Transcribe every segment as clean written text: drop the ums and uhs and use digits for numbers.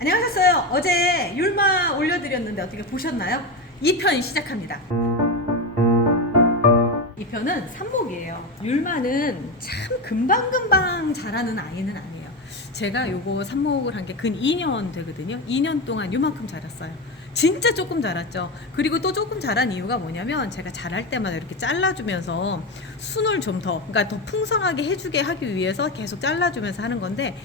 안녕하셨어요. 어제 율마 올려드렸는데 어떻게 보셨나요? 2편 시작합니다. 2편은 삽목이에요. 율마는 참 금방금방 자라는 아이는 아니에요. 제가 요거 삽목을 한 게 근 2년 되거든요. 2년 동안 요만큼 자랐어요. 진짜 조금 자랐죠. 그리고 또 조금 자란 이유가 뭐냐면 제가 자랄 때마다 이렇게 잘라주면서 순을 좀 더, 그러니까 더 풍성하게 해주게 하기 위해서 계속 잘라주면서 하는 건데,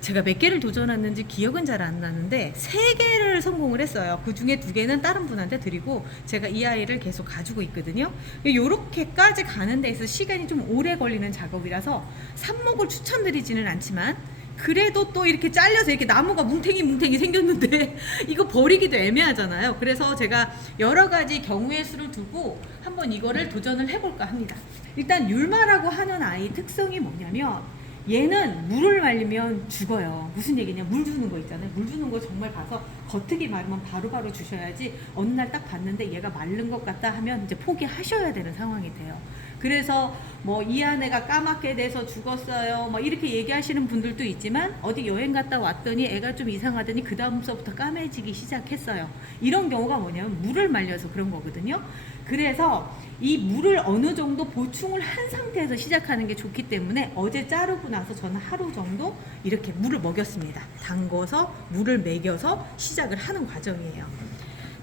제가 몇 개를 도전했는지 기억은 잘 안 나는데 3개를 성공을 했어요. 그 중에 2개는 다른 분한테 드리고 제가 이 아이를 계속 가지고 있거든요. 요렇게까지 가는 데 있어서 시간이 좀 오래 걸리는 작업이라서 삽목을 추천드리지는 않지만, 그래도 또 이렇게 잘려서 이렇게 나무가 뭉탱이 생겼는데 이거 버리기도 애매하잖아요. 그래서 제가 여러 가지 경우의 수를 두고 한번 이거를 도전을 해볼까 합니다. 일단 율마라고 하는 아이 특성이 뭐냐면, 얘는 물을 말리면 죽어요. 무슨 얘기냐, 물 주는 거 있잖아요. 물 주는 거 정말 가서 겉흙이 마르면 바로바로 주셔야지, 어느 날 딱 봤는데 얘가 마른 것 같다 하면 이제 포기하셔야 되는 상황이 돼요. 그래서 뭐 이 아내가 까맣게 돼서 죽었어요 뭐 이렇게 얘기하시는 분들도 있지만, 어디 여행 갔다 왔더니 애가 좀 이상하더니 그 다음서부터 까매지기 시작했어요. 이런 경우가 뭐냐면 물을 말려서 그런 거거든요. 그래서 이 물을 어느 정도 보충을 한 상태에서 시작하는 게 좋기 때문에, 어제 자르고 나서 저는 하루 정도 이렇게 물을 먹였습니다. 담궈서 물을 먹여서 시작을 하는 과정이에요.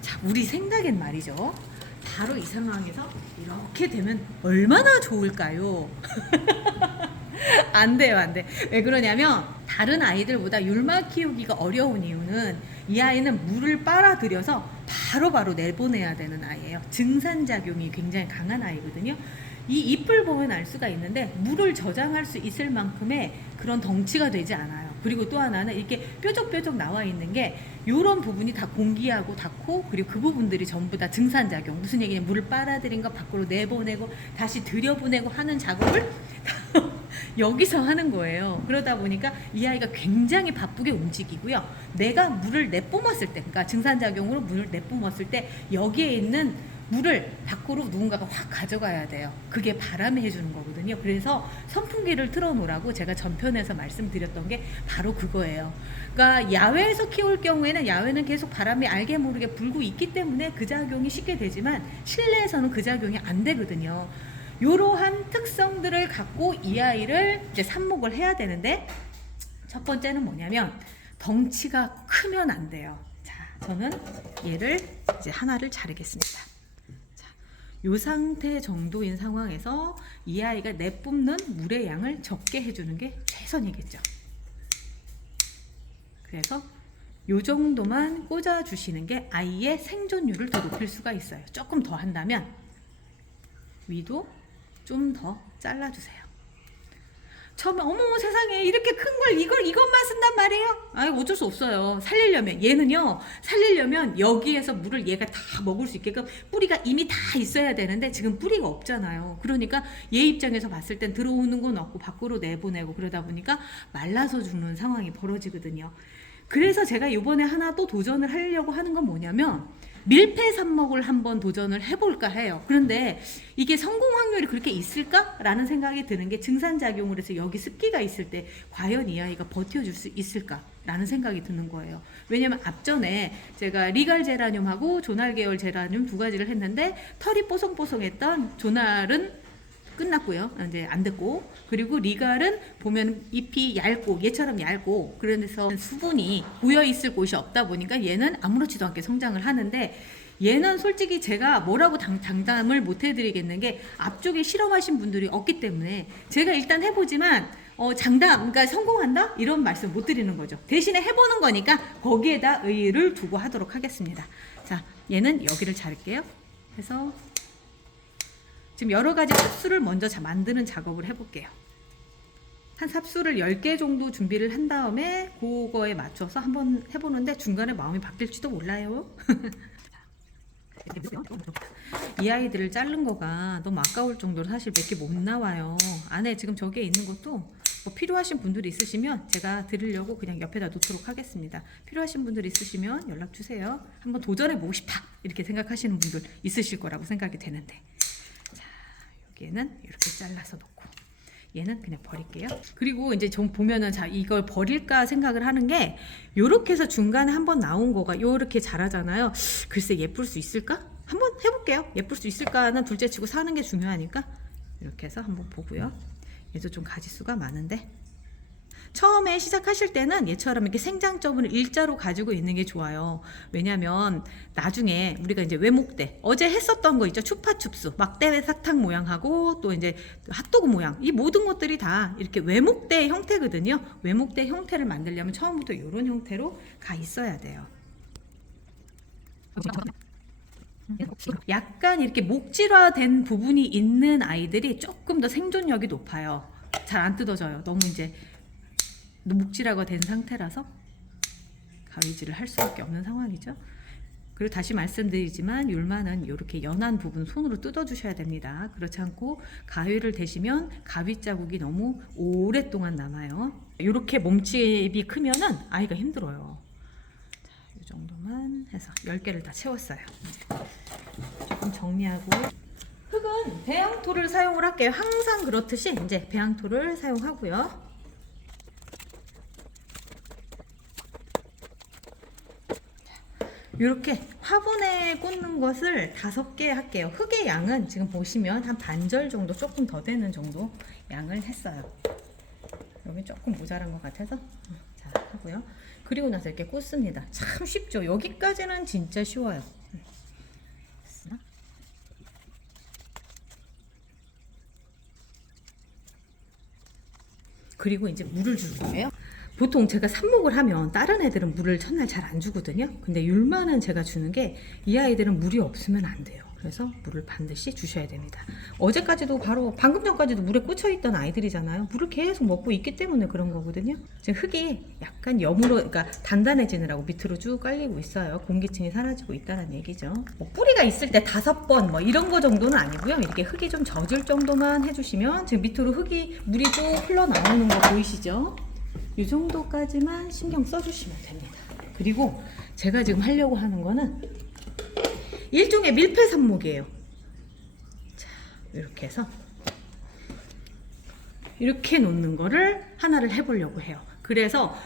자, 우리 생각엔 말이죠, 바로 이 상황에서 이렇게 되면 얼마나 좋을까요? 안 돼요, 안 돼. 왜 그러냐면, 다른 아이들보다 율마 키우기가 어려운 이유는 이 아이는 물을 빨아들여서 바로바로 내보내야 되는 아이예요. 증산작용이 굉장히 강한 아이거든요. 이 잎을 보면 알 수가 있는데 물을 저장할 수 있을 만큼의 그런 덩치가 되지 않아요. 그리고 또 하나는 이렇게 뾰족뾰족 나와 있는 게, 요런 부분이 다 공기하고 닿고, 그리고 그 부분들이 전부 다 증산작용, 무슨 얘기냐, 물을 빨아들인 거 밖으로 내보내고 다시 들여보내고 하는 작업을 여기서 하는 거예요. 그러다 보니까 이 아이가 굉장히 바쁘게 움직이고요. 내가 물을 내뿜었을 때, 그러니까 증산작용으로 물을 내뿜었을 때 여기에 있는 물을 밖으로 누군가가 확 가져가야 돼요. 그게 바람이 해주는 거거든요. 그래서 선풍기를 틀어놓으라고 제가 전편에서 말씀드렸던 게 바로 그거예요. 그러니까 야외에서 키울 경우에는, 야외는 계속 바람이 알게 모르게 불고 있기 때문에 그 작용이 쉽게 되지만, 실내에서는 그 작용이 안 되거든요. 이러한 특성들을 갖고 이 아이를 이제 삽목을 해야 되는데, 첫 번째는 뭐냐면 덩치가 크면 안 돼요. 자, 저는 얘를 이제 하나를 자르겠습니다. 자, 요 상태 정도인 상황에서 이 아이가 내뿜는 물의 양을 적게 해주는 게 최선이겠죠. 그래서 요 정도만 꽂아주시는 게 아이의 생존율을 더 높일 수가 있어요. 조금 더 한다면 위도 좀 더 잘라주세요. 처음에 어머 세상에 이렇게 큰 걸 이것만 쓴단 말이에요? 아이, 어쩔 수 없어요. 살리려면, 얘는요, 살리려면 여기에서 물을 얘가 다 먹을 수 있게끔 뿌리가 이미 다 있어야 되는데 지금 뿌리가 없잖아요. 그러니까 얘 입장에서 봤을 땐 들어오는 건 없고 밖으로 내보내고, 그러다 보니까 말라서 죽는 상황이 벌어지거든요. 그래서 제가 이번에 하나 또 도전을 하려고 하는 건 뭐냐면, 밀폐 삽목을 한번 도전을 해볼까 해요. 그런데 이게 성공 확률이 그렇게 있을까라는 생각이 드는 게, 증산작용을 해서 여기 습기가 있을 때 과연 이 아이가 버텨줄 수 있을까라는 생각이 드는 거예요. 왜냐면 앞전에 제가 리갈 제라늄하고 조날 계열 제라늄 2가지를 했는데, 털이 뽀송뽀송했던 조날은 끝났고요. 이제 안 됐고, 그리고 리갈은 보면 잎이 얇고, 얘처럼 얇고, 그래서 수분이 고여 있을 곳이 없다 보니까 얘는 아무렇지도 않게 성장을 하는데, 얘는 솔직히 제가 뭐라고 장담을 못 해드리겠는 게, 앞쪽에 실험하신 분들이 없기 때문에 제가 일단 해보지만 장담, 그러니까 성공한다? 이런 말씀 못 드리는 거죠. 대신에 해보는 거니까 거기에다 의의를 두고 하도록 하겠습니다. 자, 얘는 여기를 자를게요. 해서 지금 여러 가지 삽수를 먼저 만드는 작업을 해볼게요. 한 삽수를 10개 정도 준비를 한 다음에 그거에 맞춰서 한번 해보는데, 중간에 마음이 바뀔지도 몰라요. 이 아이들을 자른 거가 너무 아까울 정도로 사실 몇 개 못 나와요. 안에 지금 저게 있는 것도 뭐 필요하신 분들이 있으시면 제가 드리려고 그냥 옆에다 놓도록 하겠습니다. 필요하신 분들 있으시면 연락 주세요. 한번 도전해보고 싶다 이렇게 생각하시는 분들 있으실 거라고 생각이 되는데, 자, 여기에는 이렇게 잘라서 놓고, 얘는 그냥 버릴게요. 그리고 이제 좀 보면은 자 이걸 버릴까 생각을 하는 게 요렇게 해서 중간에 한번 나온 거가 요렇게 자라잖아요. 글쎄 예쁠 수 있을까? 한번 해볼게요. 예쁠 수 있을까는 둘째 치고 사는 게 중요하니까 이렇게 해서 한번 보고요. 얘도 좀 가지수가 많은데 처음에 시작하실 때는 얘처럼 이렇게 생장점을 일자로 가지고 있는 게 좋아요. 왜냐면 나중에 우리가 이제 외목대 어제 했었던 거 있죠. 추파춥수 막대 사탕 모양하고 또 이제 핫도그 모양 이 모든 것들이 다 이렇게 외목대 형태거든요. 외목대 형태를 만들려면 처음부터 이런 형태로 가 있어야 돼요. 약간 이렇게 목질화된 부분이 있는 아이들이 조금 더 생존력이 높아요. 잘 안 뜯어져요. 너무 이제 목질화가 된 상태라서 가위질을 할 수밖에 없는 상황이죠. 그리고 다시 말씀드리지만 율마는 이렇게 연한 부분 손으로 뜯어 주셔야 됩니다. 그렇지 않고 가위를 대시면 가위 자국이 너무 오랫동안 남아요. 이렇게 몸집이 크면은 아이가 힘들어요. 자, 이 정도만 해서 10개를 다 채웠어요. 조금 정리하고 흙은 배양토를 사용을 할게요. 항상 그렇듯이 이제 배양토를 사용하고요. 이렇게 화분에 꽂는 것을 5개 할게요. 흙의 양은 지금 보시면 한 반절 정도 조금 더 되는 정도 양을 했어요. 여기 조금 모자란 것 같아서 자 하고요. 그리고 나서 이렇게 꽂습니다. 참 쉽죠. 여기까지는 진짜 쉬워요. 그리고 이제 물을 줄 거예요. 보통 제가 삽목을 하면 다른 애들은 물을 첫날 잘 안 주거든요. 근데 율마는 제가 주는 게 이 아이들은 물이 없으면 안 돼요. 그래서 물을 반드시 주셔야 됩니다. 어제까지도 바로 방금 전까지도 물에 꽂혀 있던 아이들이잖아요. 물을 계속 먹고 있기 때문에 그런 거거든요. 지금 흙이 약간 여물어, 그러니까 단단해지느라고 밑으로 쭉 깔리고 있어요. 공기층이 사라지고 있다는 얘기죠. 뭐 뿌리가 있을 때 5번 뭐 이런 거 정도는 아니고요. 이렇게 흙이 좀 젖을 정도만 해주시면 지금 밑으로 흙이 물이 쭉 흘러나오는 거 보이시죠? 이 정도까지만 신경 써주시면 됩니다. 그리고 제가 지금 하려고 하는 거는 일종의 밀폐 삽목이에요. 자, 이렇게 해서 이렇게 놓는 거를 하나를 해보려고 해요. 그래서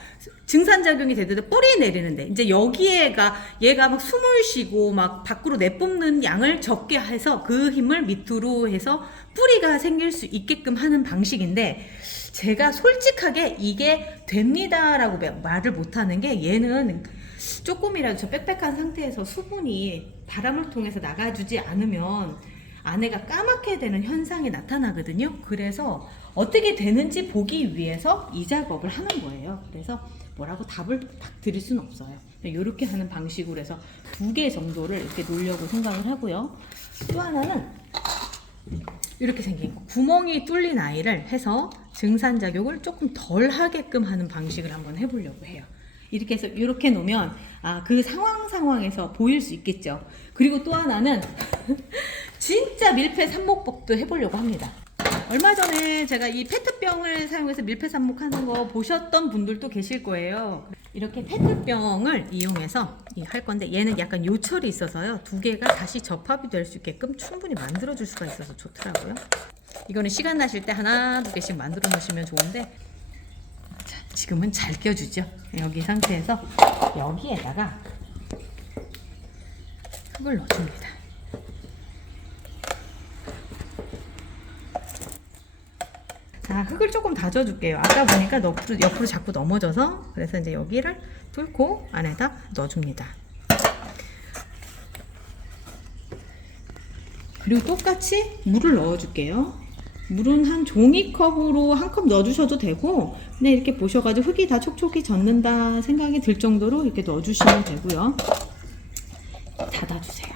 증산작용이 되듯 뿌리 내리는데 이제 얘가 막 숨을 쉬고 막 밖으로 내뿜는 양을 적게 해서 그 힘을 밑으로 해서 뿌리가 생길 수 있게끔 하는 방식인데 제가 솔직하게 이게 됩니다라고 말을 못하는 게 얘는 조금이라도 저 빽빽한 상태에서 수분이 바람을 통해서 나가주지 않으면 안에가 까맣게 되는 현상이 나타나거든요. 그래서 어떻게 되는지 보기 위해서 이 작업을 하는 거예요. 그래서 뭐라고 답을 딱 드릴 수는 없어요. 이렇게 하는 방식으로 해서 2개 정도를 이렇게 놓으려고 생각을 하고요. 또 하나는 이렇게 생긴 거. 구멍이 뚫린 아이를 해서 증산작용을 조금 덜 하게끔 하는 방식을 한번 해보려고 해요. 이렇게 해서 이렇게 놓으면 그 상황에서 보일 수 있겠죠. 그리고 또 하나는 진짜 밀폐 삽목법도 해보려고 합니다. 얼마 전에 제가 이 페트병을 사용해서 밀폐 삽목하는 거 보셨던 분들도 계실 거예요. 이렇게 페트병을 이용해서 할 건데 얘는 약간 요철이 있어서요. 2개가 다시 접합이 될 수 있게끔 충분히 만들어 줄 수가 있어서 좋더라고요. 이거는 시간 나실 때 하나, 2개씩 만들어 놓으시면 좋은데 자, 지금은 잘 껴주죠. 여기 상태에서 여기에다가 흙을 넣어줍니다. 자, 흙을 조금 다져줄게요. 아까 보니까 옆으로 자꾸 넘어져서 그래서 이제 여기를 뚫고 안에다 넣어줍니다. 그리고 똑같이 물을 넣어줄게요. 물은 한 종이컵으로 한 컵 넣어주셔도 되고 근데 이렇게 보셔가지고 흙이 다 촉촉히 젖는다 생각이 들 정도로 이렇게 넣어주시면 되고요. 닫아주세요.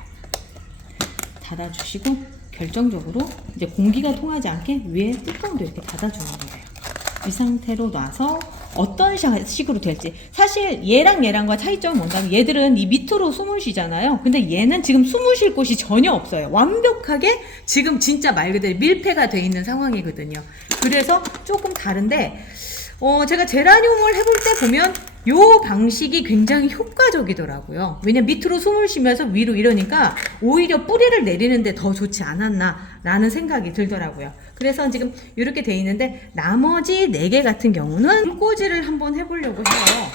닫아주시고 결정적으로 이제 공기가 통하지 않게 위에 뚜껑도 이렇게 닫아주는 거예요. 이 상태로 놔서 어떤 식으로 될지 사실 얘랑과 차이점은 뭔가면 얘들은 이 밑으로 숨을 쉬잖아요. 근데 얘는 지금 숨을 쉴 곳이 전혀 없어요. 완벽하게 지금 진짜 말 그대로 밀폐가 돼 있는 상황이거든요. 그래서 조금 다른데 제가 제라늄을 해볼 때 보면 요 방식이 굉장히 효과적이더라고요. 왜냐면 밑으로 숨을 쉬면서 위로 이러니까 오히려 뿌리를 내리는데 더 좋지 않았나 라는 생각이 들더라고요. 그래서 지금 이렇게 돼 있는데 나머지 4개 같은 경우는 물꽂이를 한번 해보려고 해요.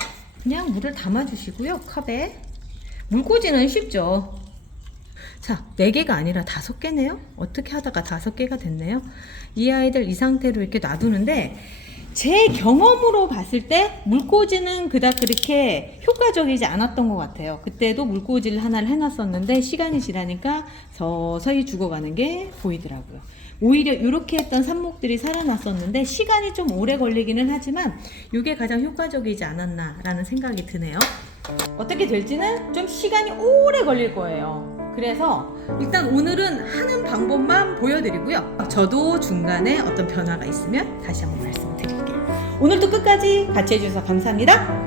그냥 물을 담아주시고요. 컵에. 물꽂이는 쉽죠. 자, 4개가 아니라 5개네요. 어떻게 하다가 5개가 됐네요. 이 아이들 이 상태로 이렇게 놔두는데 제 경험으로 봤을 때 물꽂이는 그닥 그렇게 효과적이지 않았던 것 같아요. 그때도 물꽂이를 하나를 해놨었는데 시간이 지나니까 서서히 죽어가는 게 보이더라고요. 오히려 이렇게 했던 삽목들이 살아났었는데 시간이 좀 오래 걸리기는 하지만 이게 가장 효과적이지 않았나라는 생각이 드네요. 어떻게 될지는 좀 시간이 오래 걸릴 거예요. 그래서 일단 오늘은 하는 방법만 보여드리고요. 저도 중간에 어떤 변화가 있으면 다시 한번 말씀드릴게요. 오늘도 끝까지 같이 해주셔서 감사합니다.